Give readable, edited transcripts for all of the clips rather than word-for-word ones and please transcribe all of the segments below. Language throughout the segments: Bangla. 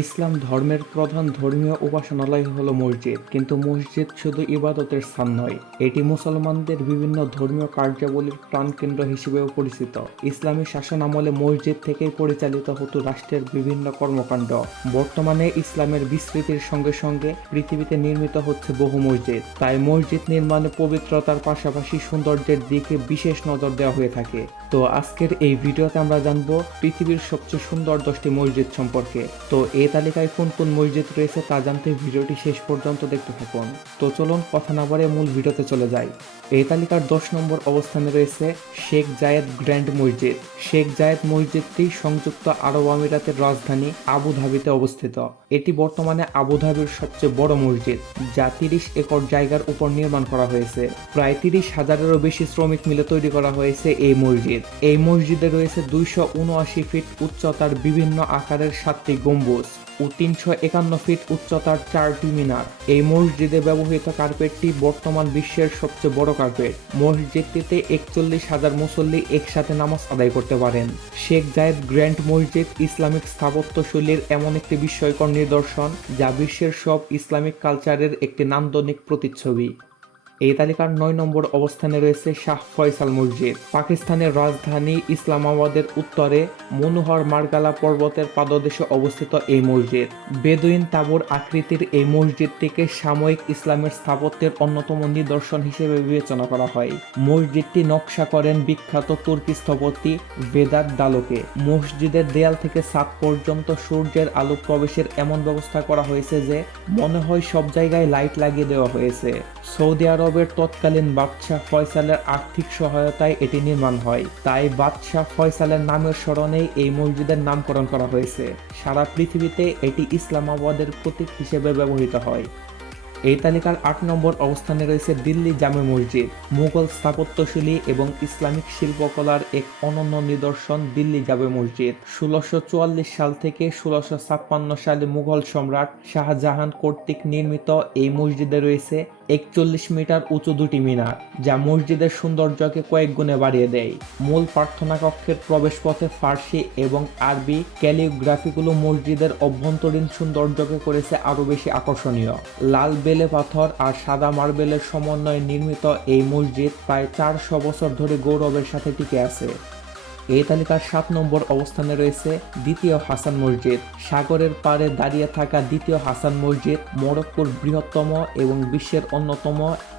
ইসলাম ধর্মের প্রধান ধর্মীয় উপাসনালয় হলো মসজিদ, কিন্তু মসজিদ শুধু ইবাদতের স্থান নয়, এটি মুসলমানদের বিভিন্ন ধর্মীয় কার্যাবলীর প্রাণকেন্দ্র হিসেবেও পরিচিত। ইসলামী শাসন আমলে মসজিদ থেকেই পরিচালিত হতো রাষ্ট্রের বিভিন্ন কর্মকাণ্ড। বর্তমানে ইসলামের বিস্তৃতির সঙ্গে সঙ্গে পৃথিবীতে নির্মিত হচ্ছে বহু মসজিদ, তাই মসজিদ নির্মাণে পবিত্রতার পাশাপাশি সৌন্দর্যের দিকে বিশেষ নজর দেওয়া হয়ে থাকে। তো আজকের এই ভিডিওতে আমরা জানবো পৃথিবীর সবচেয়ে সুন্দর 10টি মসজিদ সম্পর্কে। তো এই তালিকায় কোন কোন মসজিদ রয়েছে তা জানতে ভিডিওটি শেষ পর্যন্ত দেখতে থাকুন। তো চলুন কথা না বাড়িয়ে মূল ভিডিওতে চলে যাই। এই তালিকার 10 নম্বর অবস্থানে রয়েছে শেখ জায়েদ গ্র্যান্ড মসজিদ। শেখ জায়েদ মসজিদটি সংযুক্ত আরব আমিরাতের রাজধানী আবু ধাবিতে অবস্থিত। এটি বর্তমানে আবু ধাবির সবচেয়ে বড় মসজিদ, যা 30 একর জায়গার উপর নির্মাণ করা হয়েছে। প্রায় 30,000-এরও বেশি শ্রমিক মিলে তৈরি করা হয়েছে এই মসজিদ। এই মসজিদে রয়েছে 279 ফিট উচ্চতার বিভিন্ন আকারের 7টি গম্বুজ ও 351 ফিট উচ্চতার 4টি মিনার। এই মসজিদে ব্যবহৃত কার্পেটটি বর্তমান বিশ্বের সবচেয়ে বড় কার্পেট। মসজিদটিতে 41,000 মুসল্লি একসাথে নামাজ আদায় করতে পারেন। শেখ জায়েদ গ্র্যান্ড মসজিদ ইসলামিক স্থাপত্যশৈলীর এমন একটি বিস্ময়কর নিদর্শন, যা বিশ্বের সব ইসলামিক কালচারের একটি নান্দনিক প্রতিচ্ছবি। এই তালিকার 9 নম্বর অবস্থানে রয়েছে শাহ ফয়সাল মসজিদ। পাকিস্তানের রাজধানী ইসলামাবাদের উত্তরে মনোহর মার্গালা পর্বতের পাদদেশে অবস্থিত এই মসজিদ। বেদুইন তাঁবুর আকৃতির এই মসজিদটিকে সাময়িক ইসলামের স্থাপত্যের অন্যতম নিদর্শন হিসেবে বিবেচনা করা হয়। মসজিদটি নকশা করেন বিখ্যাত তুর্কি স্থপতি ভেদাত দালোকে। মসজিদের দেয়াল থেকে ছাদ পর্যন্ত সূর্যের আলো প্রবেশের এমন ব্যবস্থা করা হয়েছে যে মনে হয় সব জায়গায় লাইট লাগিয়ে দেওয়া হয়েছে। সৌদি আরবের তৎকালীন বাদশাহ ফয়সালের আর্থিক সহায়তায় এটি নির্মাণ হয়, তাই বাদশাহ ফয়সালের নামের স্মরণেই এই মসজিদের নামকরণ করা হয়েছে। সারা পৃথিবীতে এটি ইসলামাবাদের প্রতীক হিসেবে ব্যবহৃত হয়। এই তালিকার 8 নম্বর অবস্থানে রয়েছে দিল্লি জামে মসজিদ। মুঘল স্থাপত্যশৈলী এবং ইসলামিক শিল্পকলার এক অনন্য নিদর্শন দিল্লি জামে মসজিদ। 1644 সাল থেকে 1656 সালে মুঘল সম্রাট শাহজাহান কর্তৃক নির্মিত এই মসজিদে রয়েছে 41 মিটার উঁচু 2টি মিনার, যা মসজিদের সৌন্দর্যকে কয়েক গুণে বাড়িয়ে দেয়। মূল প্রার্থনা কক্ষের প্রবেশপথে ফার্সি এবং আরবি ক্যালিগ্রাফিগুলো মসজিদের অভ্যন্তরীণ সৌন্দর্যকে করেছে আরো বেশি আকর্ষণীয়। লাল বেলে পাথর আর সাদা মার্বেলের সমন্বয়ে নির্মিত এই মসজিদ প্রায় 400 বছর ধরে গৌরবের সাথে টিকে আছে। এই তালিকার 7 নম্বর অবস্থানে রয়েছে দ্বিতীয় হাসান মসজিদ। সাগরের পাড়ে দাঁড়িয়ে থাকা দ্বিতীয় হাসান মসজিদ মরক্কোর বৃহত্তম এবং বিশ্বের অন্যতম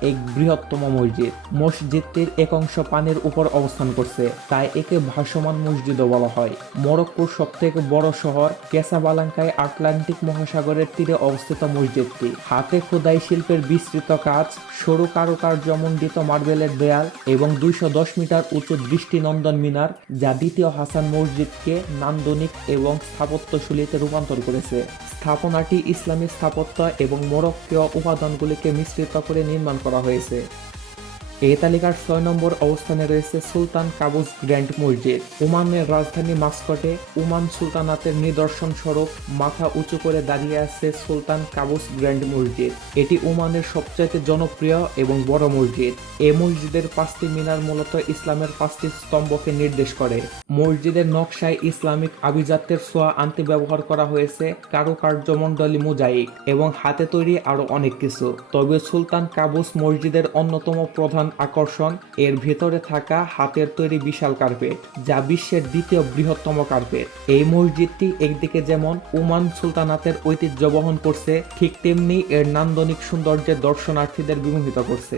এক বৃহত্তম মসজিদ। মসজিদটির এক অংশ পানির উপর অবস্থান করছে, তাই একে ভাসমান মসজিদও বলা হয়। মরক্কোর সবথেকে বড় শহর ক্যাসাবালাঙ্কায় আটলান্টিক মহাসাগরের তীরে অবস্থিত মসজিদটি। হাতে খোদাই শিল্পের বিস্তৃত কাজ, সরু কারুকার্যমণ্ডিত মার্বেলের দেয়াল এবং 210 মিটার উঁচু দৃষ্টিনন্দন মিনার, যা দ্বিতীয় হাসান মসজিদকে নান্দনিক এবং স্থাপত্যশৈলীতে রূপান্তর করেছে। স্থাপনাটি ইসলামী স্থাপত্য এবং মরক্কীয় উপাদানগুলিকে মিশ্রিত করে নির্মাণ করা হয়েছে। এই তালিকার 6 নম্বর অবস্থানে রয়েছে সুলতান কাবুস গ্র্যান্ড মসজিদ। ওমানের রাজধানী মাস্কটে ওমান সুলতানাতের নিদর্শন স্বরূপ মাথা উঁচু করে দাঁড়িয়ে আছে সুলতান কাবুস গ্র্যান্ড মসজিদ। এটি ওমানের সবচেয়ে জনপ্রিয় এবং বড় মসজিদ। এই মসজিদের 5টি মিনার মূলত ইসলামের 5টি স্তম্ভকে নির্দেশ করে। মসজিদের নকশায় ইসলামিক আভিজাত্যের ছোঁয়া আনতে ব্যবহার করা হয়েছে কারুকার্যমণ্ডলী মোজাইক এবং হাতে তৈরি আরো অনেক কিছু। তবে সুলতান কাবুস মসজিদের অন্যতম প্রধান আকর্ষণ এর ভেতরে থাকা হাতের তৈরি বিশাল কার্পেট, যা বিশ্বের দ্বিতীয় বৃহত্তম কার্পেট। এই মসজিদটি একদিকে যেমন ওমান সুলতানাতের ঐতিহ্য বহন করছে, ঠিক তেমনি এর নান্দনিক সৌন্দর্যের দর্শনার্থীদের বিমোহিত করছে।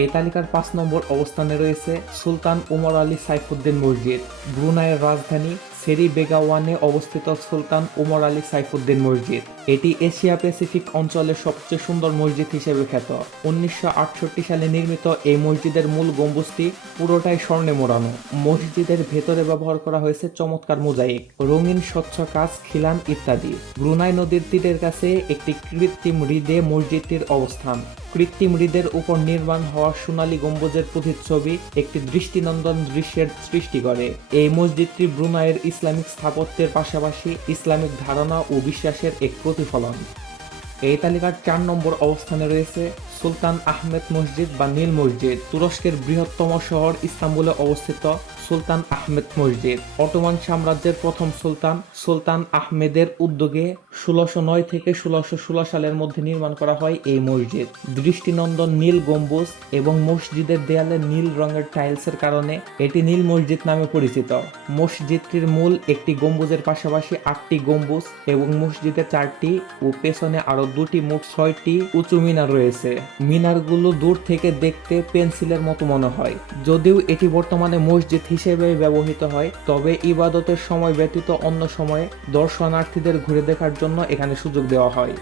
এই তালিকার 5 নম্বর অবস্থানে রয়েছে সুলতান উমর আলী সাইফুদ্দিন মসজিদ। ব্রুনাইয়ের রাজধানী সেরি বেগাওয়ানে অবস্থিত সুলতান উমর আলী সাইফুদ্দিন মসজিদ। এটি এশিয়া প্যাসিফিক অঞ্চলের সবচেয়ে সুন্দর মসজিদ হিসেবে খ্যাত। 1968 সালে নির্মিত এই মসজিদের মূল গম্বুজটি পুরোটাই স্বর্ণে মোড়ানো। মসজিদের ভেতরে ব্যবহার করা হয়েছে চমৎকার মোজাইক, রঙিন স্বচ্ছ কাজ, খিলান ইত্যাদি। ব্রুনাই নদীর তীরের কাছে একটি কৃত্রিম হ্রদে মসজিদটির অবস্থান। কৃত্রিম হ্রদের উপর নির্মাণ হওয়া সোনালী গম্বুজের প্রতিচ্ছবি একটি দৃষ্টিনন্দন দৃশ্যের সৃষ্টি করে। এই মসজিদটি ব্রুনাইয়ের ইসলামিক স্থাপত্যের পাশাপাশি ইসলামিক ধারণা ও বিশ্বাসের এক প্রতিফলন। এই তালিকার 4 নম্বর অবস্থানে রয়েছে সুলতান আহমেদ মসজিদ বা নীল মসজিদ। তুরস্কের বৃহত্তম শহর ইস্তাম্বুলে অবস্থিত সুলতান আহমেদ মসজিদ অটোমান সাম্রাজ্যের প্রথম সুলতান সুলতান আহমেদের উদ্যোগে 1609 থেকে 1616 সালের মধ্যে নির্মাণ করা হয় এই মসজিদ। দৃষ্টিনন্দন নীল গম্বুজ এবং মসজিদের দেয়ালে নীল রঙের টাইলসের কারণে এটি নীল মসজিদ নামে পরিচিত। মসজিদটির মূল একটি গম্বুজের পাশাপাশি 8টি গম্বুজ এবং মসজিদে 4টি ও পেছনে আরো 2টি মোট 6টি উঁচু মিনার রয়েছে। মিনারগুলো দূর থেকে দেখতে পেন্সিলের মতো মনে হয়। যদিও এটি বর্তমানে মসজিদ হিসেবে ব্যবহৃত হয়, তবে ইবাদতের সময় ব্যতীত অন্য সময়ে দর্শনার্থীদের ঘুরে দেখার জন্য এখানে সুযোগ দেওয়া হয়।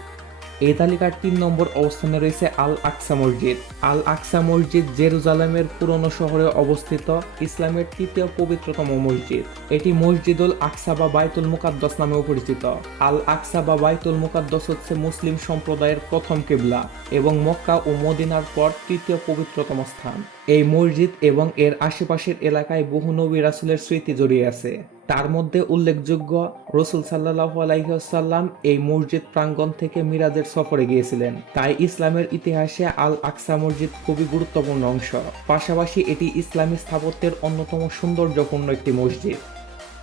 এই তালিকার 3 নম্বর অবস্থানে রয়েছে আল আকসা মসজিদ। আল আকসা মসজিদ জেরুজালেমের পুরনো শহরে অবস্থিত ইসলামের 3য় পবিত্রতম মসজিদ। এটি মসজিদুল আকসা বা বাইতুল মুকাদ্দাস নামেও পরিচিত। আল আকসা বা বাইতুল মুকাদ্দাস হচ্ছে মুসলিম সম্প্রদায়ের প্রথম কিবলা এবং মক্কা ও মদিনার পর 3য় পবিত্রতম স্থান। এই মসজিদ এবং এর আশেপাশের এলাকায় বহু নবী রাসূলের স্মৃতি জড়িয়ে আছে। তার মধ্যে উল্লেখযোগ্য, রাসূল সাল্লাল্লাহু আলাইহি ওয়াসাল্লাম এই মসজিদ প্রাঙ্গণ থেকে মিরাজের সফরে গিয়েছিলেন। তাই ইসলামের ইতিহাসে আল আকসা মসজিদ খুবই গুরুত্বপূর্ণ অংশ। পাশাপাশি এটি ইসলামী স্থাপত্যের অন্যতম সৌন্দর্যপূর্ণ একটি মসজিদ।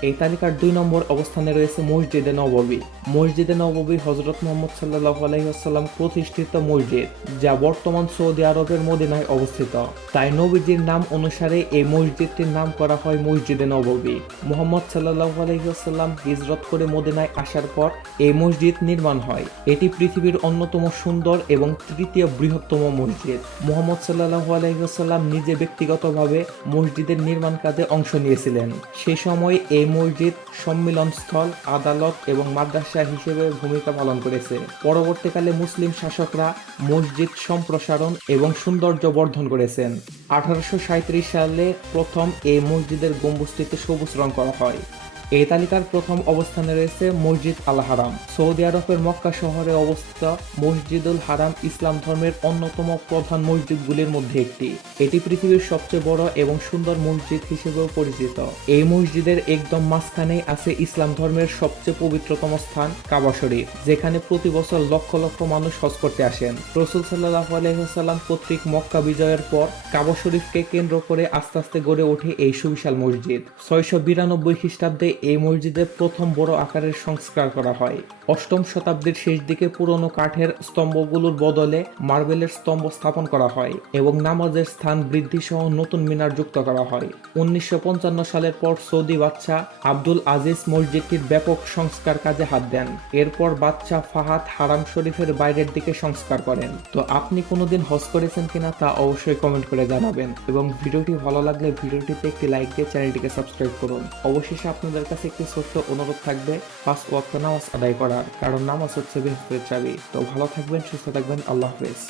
এই তালিকার 2 নম্বর অবস্থানে রয়েছে মসজিদে নববী। মসজিদে নববী হযরত মুহাম্মদ সাল্লাল্লাহু আলাইহি ওয়াসাল্লাম প্রতিষ্ঠিত মসজিদ, যা বর্তমান সৌদি আরবের মদিনায় অবস্থিত। তাই নবীজির নাম অনুসারে এই মসজিদটির নাম করা হয় মসজিদে নববী। মুহাম্মদ সাল্লাল্লাহু আলাইহি ওয়াসাল্লাম হিজরত করে মদিনায় আসার পর এই মসজিদ নির্মাণ হয়। এটি পৃথিবীর অন্যতম সুন্দর এবং 3য় বৃহত্তম মসজিদ। মুহাম্মদ সাল্লাল্লাহু আলাইহি ওয়াসাল্লাম নিজে ব্যক্তিগতভাবে মসজিদের নির্মাণ কাজে অংশ নিয়েছিলেন। সেই সময় এই মসজিদ সম্মিলনস্থল, আদালত এবং মাদ্রাসা হিসেবে ভূমিকা পালন করেছে। পরবর্তীকালে মুসলিম শাসকরা মসজিদ সম্প্রসারণ এবং সৌন্দর্য বর্ধন করেছেন। 1837 সালে প্রথম এই মসজিদের গম্বুজটিতে সবুজ রং করা হয়। এই তালিকার প্রথম অবস্থানে রয়েছে মসজিদ আল হারাম। সৌদি আরবের মক্কা শহরে অবস্থিত মসজিদুল হারাম ইসলাম ধর্মের অন্যতম প্রধান মসজিদগুলির মধ্যে একটি। এটি পৃথিবীর সবচেয়ে বড় এবং সুন্দর মসজিদ হিসেবেও পরিচিত। এই মসজিদের একদম মাঝখানে আছে ইসলাম ধর্মের সবচেয়ে পবিত্রতম স্থান কাবা শরীফ, যেখানে প্রতি বছর লক্ষ লক্ষ মানুষ হজ করতে আসেন। রাসূল সাল্লাল্লাহু আলাইহি ওয়াসাল্লাম কর্তৃক মক্কা বিজয়ের পর কাবা শরীফকে কেন্দ্র করে আস্তে আস্তে গড়ে ওঠে এই সুবিশাল মসজিদ। 692 খ্রিস্টাব্দে এই মসজিদে প্রথম বড় আকারের সংস্কার করা হয়। 8ম শতাব্দীর শেষ দিকে পুরনো কাঠের স্তম্ভগুলোর বদলে মার্বেলের স্তম্ভ স্থাপন করা হয় এবং নামাজের স্থান বৃদ্ধি সহ নতুন মিনার যুক্ত করা হয়। 1955 সালের পর সৌদি বাদশাহ আব্দুল আজিজ মসজিদটির ব্যাপক সংস্কার কাজে হাত দেন। এরপর বাদশাহ ফাহাদ হারাম শরীফের বাইরের দিকে সংস্কার করেন। তো আপনি কোনোদিন হজ করেছেন কিনা তা অবশ্যই কমেন্ট করে জানাবেন এবং ভিডিওটি ভালো লাগলে ভিডিওটিতে একটি লাইক দিয়ে চ্যানেলটিকে সাবস্ক্রাইব করুন। অবশেষে আপনাদের কাছে একটি ছোট্ট অনুরোধ থাকবে, 5 ওয়াক্ত নামাজ আদায় করার, কারণ নামাজ হচ্ছে বেহেশতের চাবি। তো ভালো থাকবেন, সুস্থ থাকবেন, আল্লাহ হাফেজ।